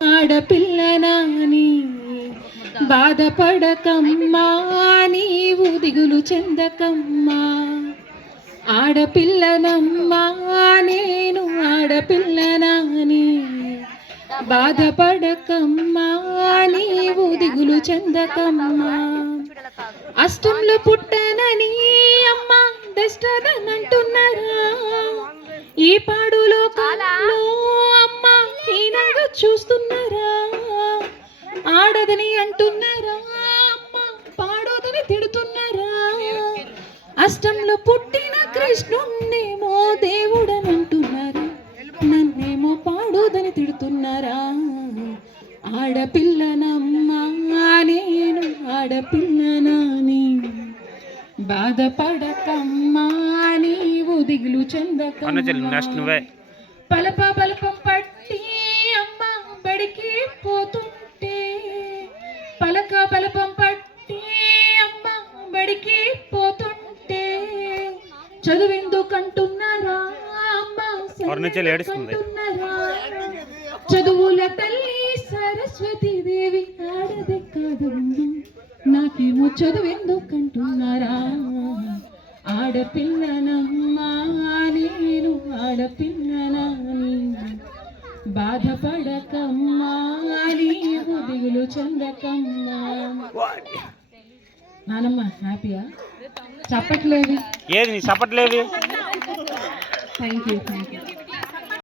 ఆడపిల్లనాని బాధపడకమ్మా నీవు దిగులు చెందకమ్మా. ఆడపిల్లనమ్మా నేను ఆడపిల్లనాని బాధపడకమ్మా నీవు దిగులు చెందకమ్మా. అష్టంలో పుట్టనని అమ్మ దష్టదనంటున్నారా ఈ పాడులో కాలంలో అమ్మ హీనంగా చూస్తున్నారా ఆడదని అంటున్నారా? అమ్మ పాడోదని తిడుతున్నారా? అష్టంలో పుట్టిన కృష్ణుణ్ణేమో దేవుడని అంటున్నారా? నన్నేమో పాడోదని తిడుతున్నారా? ఆడపిల్లనమ్మా నేను ఆడపిల్లనాని బాధపడకమ్మా నీవు దిగులు అన్న చెల్లి చదువెందుకంటున్నారా? చదువుల తల్లి సరస్వతి దేవి ఆడదే కాదమ్మా. నాకేమో చదువెందుకంటున్నారా ఆడపిల్లనమ్మా నేను ఆడపిల్లనాని. బాధపడకమ్మా నీవు దిగులు చెందకమ్మా. నానమ్మ హ్యాపీయా? చెప్పట్లేదు. ఏది నీ సపట్లేవి థ్యాంక్ యూ థ్యాంక్ యూ